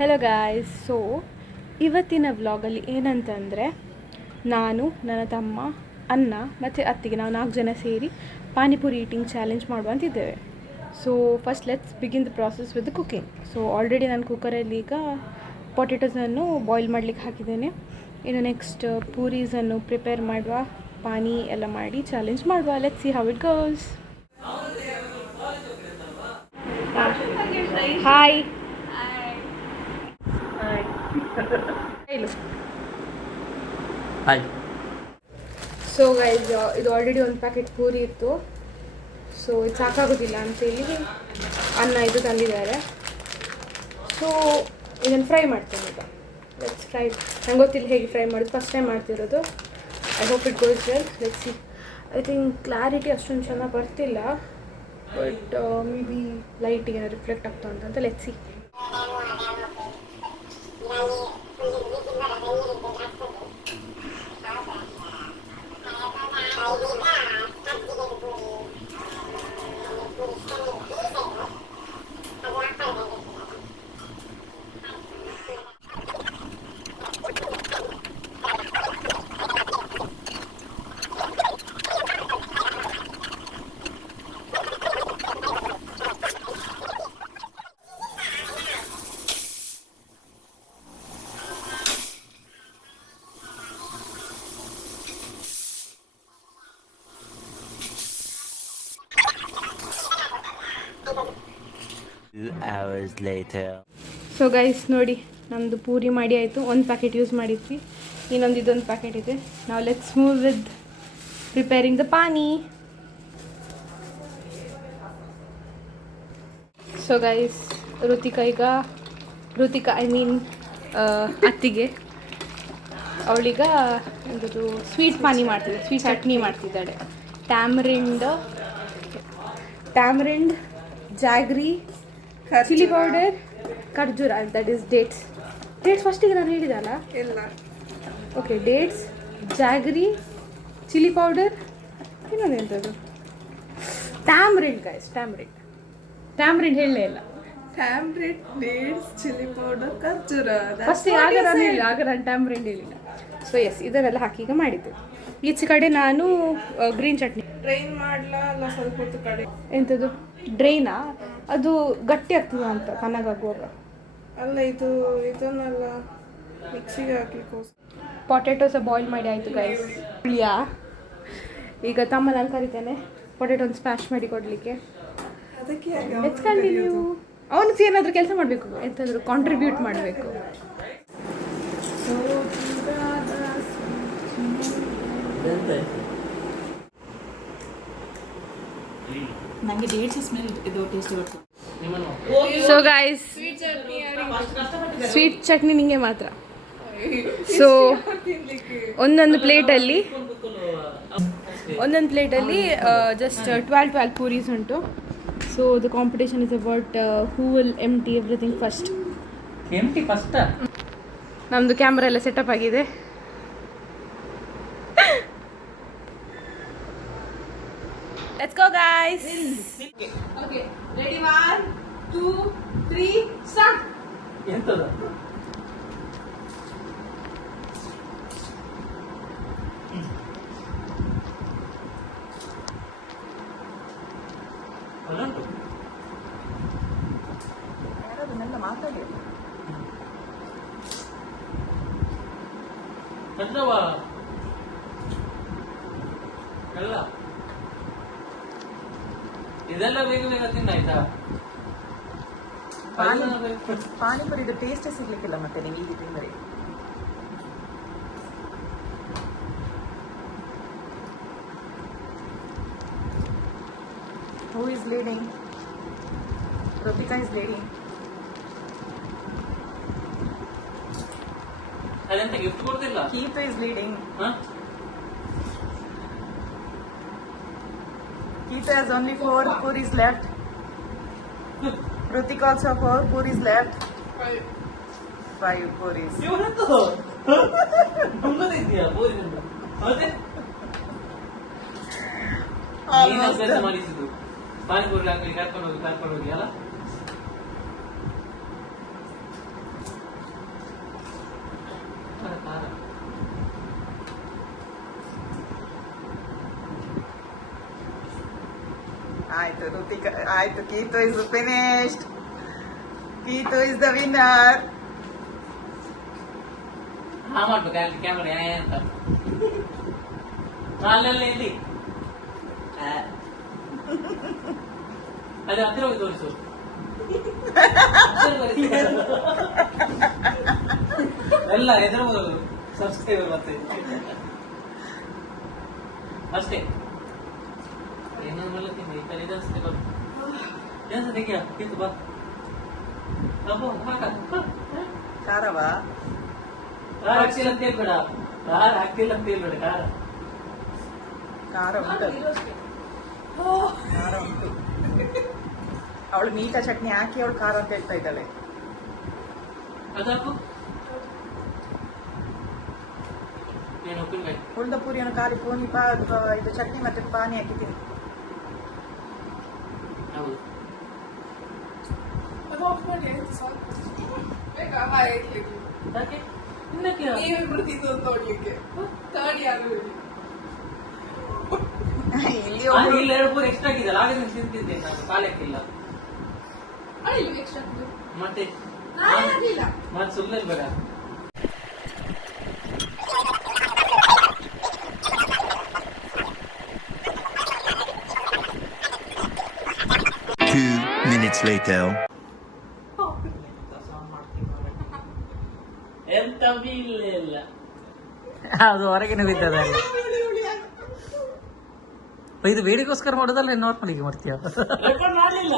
Hello guys. So ಇವತ್ತಿನ ವ್ಲಾಗಲ್ಲಿ ಏನಂತಂದರೆ ನಾನು ನನ್ನ ತಮ್ಮ ಅಣ್ಣ ಮತ್ತು ಅತ್ತಿಗೆ ನಾವು 4 ಜನ ಸೇರಿ ಪಾನಿಪುರಿ ಈಟಿಂಗ್ ಚಾಲೆಂಜ್ ಮಾಡುವಂತಿದ್ದೇವೆ. So first let's begin the process with the cooking. So already ನಾನು ಕುಕ್ಕರಲ್ಲಿ ಈಗ ಪೊಟೆಟೊಸನ್ನು ಬಾಯ್ಲ್ ಮಾಡಲಿಕ್ಕೆ ಹಾಕಿದ್ದೇನೆ. ಇನ್ನು ನೆಕ್ಸ್ಟ್ ಪೂರೀಸನ್ನು ಪ್ರಿಪೇರ್ ಮಾಡುವ, ಪಾನಿ ಎಲ್ಲ ಮಾಡಿ ಚಾಲೆಂಜ್ ಮಾಡುವ. Let's see how it goes. Hi. Hi. So guys, ಇದು ಆಲ್ರೆಡಿ ಒಂದು ಪ್ಯಾಕೆಟ್ ಪೂರಿ ಇತ್ತು. ಸೊ ಇದು ಸಾಕಾಗೋದಿಲ್ಲ ಅಂತೇಳಿ ಅನ್ನ ಇದು ತಂದಿದ್ದಾರೆ. ಸೊ ಇದನ್ನು ಫ್ರೈ ಮಾಡ್ತೇನೆ ಈಗ. Let's fry. ನಂಗೆ ಗೊತ್ತಿಲ್ಲ ಹೇಗೆ ಫ್ರೈ ಮಾಡೋದು, ಫಸ್ಟ್ ಟೈಮ್ ಮಾಡ್ತಿರೋದು. I hope it goes well. Let's see. I think clarity ಅಷ್ಟೊಂದು ಚೆನ್ನಾಗಿ ಬರ್ತಿಲ್ಲ, ಬಟ್ ಮೇ ಬಿ ಲೈಟಿಗೆ ರಿಫ್ಲೆಕ್ಟ್ ಆಗ್ತಾ ಅಂತ. Let's see. Hours later. So guys ನೋಡಿ, ನಮ್ಮದು ಪೂರಿ ಮಾಡಿ ಆಯಿತು. ಒಂದು ಪ್ಯಾಕೆಟ್ ಯೂಸ್ ಮಾಡಿದ್ವಿ, ಇನ್ನೊಂದು ಇದೊಂದು ಪ್ಯಾಕೆಟ್ ಇದೆ. ನಾವು let's move with preparing the pani. So guys, Rutika I mean ಅತ್ತಿಗೆ, ಅವಳೀಗ ಎಂಥದ್ದು ಸ್ವೀಟ್ ಪಾನಿ ಮಾಡ್ತಿದ್ದಾಳೆ, ಸ್ವೀಟ್ ಚಟ್ನಿ ಮಾಡ್ತಿದ್ದಾಳೆ. ಟ್ಯಾಮ್ರಿಂಡ್, ಜಾಗ್ರಿ, ಚಿಲ್ಲಿ ಪೌಡರ್, ಖರ್ಜೂರ, ದಟ್ ಈಸ್ ಡೇಟ್ಸ್ ಫಸ್ಟಿಗೆ ನಾನು ಹೇಳಿದಲ್ಲ. ಇಲ್ಲ. Okay, dates, jaggery, chilli powder, ಇನ್ನೊಂದು ಎಂಥದ್ದು ಟ್ಯಾಮ್ರಿಂಡ್ ಗೈಸ್. ಟ್ಯಾಮ್ರಿಂಡ್ ಹೇಳಲೇ ಇಲ್ಲ. ಟ್ಯಾಮ್ರಿಂಡ್, ಡೇಟ್ಸ್, ಚಿಲ್ಲಿ ಪೌಡರ್, ಖರ್ಜೂರ. ಫಸ್ಟಿಗೆ ಆಗ ನಾನು ಟ್ಯಾಮ್ರಿಂಡ್ ಹೇಳಿಲ್ಲ. ಸೊ ಎಸ್, ಇದನ್ನೆಲ್ಲ ಹಾಕಿ ಈಗ ಮಾಡಿದ್ದೆ. ಈಚೆ ಕಡೆ ನಾನು ಗ್ರೀನ್ ಚಟ್ನಿ ಡ್ರೈನ್ ಮಾಡ್ಲಾ ಅಲ್ಲ ಸ್ವಲ್ಪ ಹೊತ್ತು ಕಡೆ. ಎಂಥದ್ದು ಡ್ರೈನಾ? ಅದು ಗಟ್ಟಿ ಆಗ್ತದ ಅಂತ ತಣ್ಣಗಾಗುವಾಗ. ಅಲ್ಲ, ಇದನ್ನೆಲ್ಲ ಮಿಕ್ಸಿಗೆ ಹಾಕ್ಲಿಕ್ಕೋಸ್ಕರ. ಪೊಟೆಟೊಸ ಬಾಯ್ಲ್ ಮಾಡಿ ಆಯಿತು ಗೈಸ್. ಯಾ, ಈಗ ತಮ್ಮ ನಾನು ಕರಿತೇನೆ ಪೊಟೆಟೊನ ಸ್ಮ್ಯಾಶ್ ಮಾಡಿ ಕೊಡಲಿಕ್ಕೆ. ಅದಕ್ಕೆ ಕಂಟಿನ್ಯೂ. ಅವನಿಗೆ ಏನಾದರೂ ಕೆಲಸ ಮಾಡಬೇಕು, ಎಂತಾದರೂ ಕಾಂಟ್ರಿಬ್ಯೂಟ್ ಮಾಡಬೇಕು. ನನಗೆ ಡೇಟ್ಸ್ ಸ್ಮೆಲ್ ಇದು ಟೇಸ್ಟ್ ಬರ್ತದೆ. ಸೊ ಗೈಸ್, ಸ್ವೀಟ್ ಚಟ್ನಿ ನಿಮಗೆ ಮಾತ್ರ. ಸೊ ಒಂದೊಂದು ಪ್ಲೇಟಲ್ಲಿ ಜಸ್ಟ್ 12 ಪೂರೀಸ್ ಉಂಟು. So the competition is about who will empty everything first. ನಮ್ಮದು ಕ್ಯಾಮ್ರಾ ಎಲ್ಲ ಸೆಟಪ್ ಆಗಿದೆ. Let's go guys. Okay, ready, 1 2 3 start. ಎಂತದ? ಅಲ್ಲಂಟು ಯಾರದನ್ನೆಲ್ಲ ಮಾತಾಡಿ. ಕದ್ದವ ಎಲ್ಲ ಇದೆಲ್ಲ ಬೇಗ ತಿನ್ನಾಯ್ತಾ? ಪಾನಿಪುರಿದು ಟೇಸ್ಟ್ ಸಿಗ್ಲಿಕ್ಕಿಲ್ಲ ಮತ್ತೆ ನಿಮಗೆ ಈಗ ತಿಂದರೆ. Who is leading? Rutika is leading. ಅದೆಂತ ಗಿಫ್ಟ್ ಕೊಡ್ತಿಲ್ಲ? Keetu is leading. Keetu has only 4 puris left. Rutika also 4 puris left. 5 puris. ಇವನಂತ ಇದೆಯಾ ಬೋರಿ? ಮತ್ತೆ ನೀನು ಅಭ್ಯಾಸ ಮಾಡಿಸಿದ್ದು ಪಾನಿಪುರಿ ಅಂಗಡಿ ಕರ್ಕೊಂಡು ಹೋಗಿ ಅಲ್ಲ. ಆಯ್ತು ಋತಿಕಾ ಆಯ್ತು. Keetu is finished. Keetu is the winner. ಹಾ ಮಾಡ್ಬೇಕು ಕ್ಯಾಮರಾ ಅಂತ ಅಲ್ಲೆಲ್ಲ ಎಲ್ಲಿ ಅದೇ ಹತ್ತಿರ ಹೋಗಿ ತೋರಿಸು. ಎಲ್ಲ ಎದುರು ಸಬ್ಸ್ಕ್ರೈಬರ್ ಮತ್ತೆ ಅಷ್ಟೇ. ಏನೋ ತಿಂಡಿ ಈ ಕಡೆ ಅಷ್ಟೇ ಬಾ ಏನು ತೆಗಿಯ ಕಿತ್ತು ಬಾ ಖಾರವಾ? ಖಾರ ಹಾಕ್ತಿಲ್ಲ ಅಂತ ಹೇಳ್ಬೇಡ. ಖಾರ ಹಾಕ್ತಿಲ್ಲ ಅಂತ ಹೇಳ್ಬೇಡ. ಖಾರ ಉಂಟು, ಖಾರ ಉಂಟು. ಅವಳು ಮೀಠ ಚಟ್ನಿ ಹಾಕಿ ಅವಳು ಖಾರ ಅಂತ ಹೇಳ್ತಾ ಇದ್ದಾಳೆ. ಅದಾಕು ಏನು ಉಪ್ಪಿನಕಾಯಿ ಉಳ್ದ ಪೂರಿಯನ್ನು ಖಾಲಿ ಪೂನಿ ಇದು ಚಟ್ನಿ ಮತ್ತೆ ಪಾನಿ ಹಾಕಿದ್ದೀನಿ. ಹೌದು ಯಾಕೆ ಇನ್ನಕ್ಕೆ ಇಲ್ಲಿ ಇಲ್ಲಿ ಎರಡು ಪೂರ ಎಕ್ಸ್ಟ್ರಾ ಆಗಿದಲ್ಲ ಆಗ ನೀನು ತಿಂತಿದ್ದೇನೆ ನಾನು ಕಾಲಕ್ಕಿಲ್ಲ ಮತ್ತೆ ಮತ್ತೆ ಸುಮ್ಮನೆ ಬೇಡ. Two minutes later. ಎಂತ ಇಲ್ಲ ಅದು ಹೊರಗಿನ ಬಿದ್ದದ. ಇದು ಬೇಡಿಗೋಸ್ಕರ ಮಾಡೋದಲ್ಲ ನಾರ್ಮಲಿಗೆ ಮಾಡ್ತೀಯ? ಮಾಡಲಿಲ್ಲ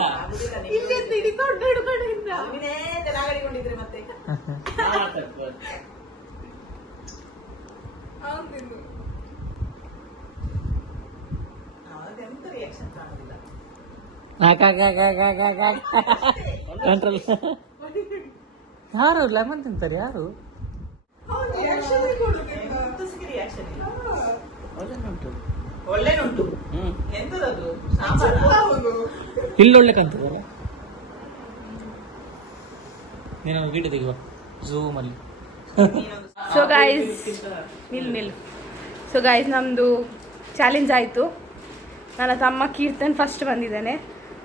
ಮತ್ತೆ ಎಂತ ರಿಯಾಕ್ಷನ್ ಕಾಣುದಿಲ್ಲ. ಕಂಟ್ರೋಲ್. ಯಾರು ಲೆಮನ್ ತಿಂತಾರೆ? ಯಾರು ಒಳ್ಳೆನುಂಟು. ಎಂತದದು? ಸಾಂಬಾರ? ಇಲ್ಲೊಳ್ಳೆ ಕಂತಿದಾರ. ನೀನು ವಿಡಿಯೋ ತೆಗಿವ ಝೂಮ್ ಅಲ್ಲಿ. ಸೊ ಗೈಸ್ ನಿಲ್ಲು. ಸೊ ಗೈಸ್ ನಮ್ಮದು ಚಾಲೆಂಜ್ ಆಯಿತು. ನನ್ನ ತಮ್ಮ ಕೀರ್ತನ್ ಫಸ್ಟ್ ಬಂದಿದ್ದಾನೆ.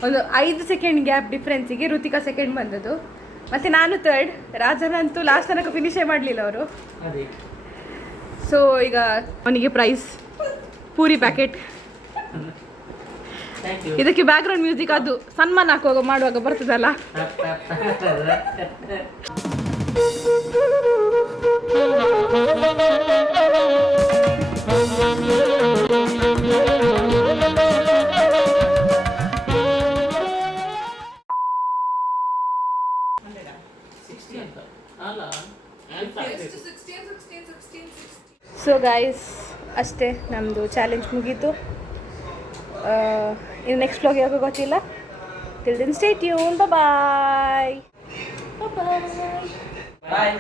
ಒಂದು 5 ಸೆಕೆಂಡ್ ಗ್ಯಾಪ್ ಡಿಫ್ರೆನ್ಸಿಗೆ ಋತಿಕಾ ಸೆಕೆಂಡ್ ಬಂದದ್ದು. ಮತ್ತು ನಾನು ಥರ್ಡ್. ರಾಜನಂತೂ ಲಾಸ್ಟ್ ತನಕ ಫಿನಿಷೇ ಮಾಡಲಿಲ್ಲ ಅವರು. ಅದೇ ಸೊ ಈಗ ಅವನಿಗೆ prize puri packet. Thank you. ಇದಕ್ಕೆ ಬ್ಯಾಕ್ಗ್ರೌಂಡ್ ಮ್ಯೂಸಿಕ್ ಅದು ಸನ್ಮಾನ ಹಾಕುವಾಗ ಮಾಡುವಾಗ ಬರ್ತದಲ್ಲ. ಸೊ ಗೈಸ್ ಅಷ್ಟೇ, ನಮ್ಮದು ಚಾಲೆಂಜ್ ಮುಗೀತು. ಇನ್ನು ನೆಕ್ಸ್ಟ್ ವ್ಲಾಗ್ ಯಾವಾಗ ಗೊತ್ತಿಲ್ಲ. Till then stay tune. Bye bye. ಬಾಯ್.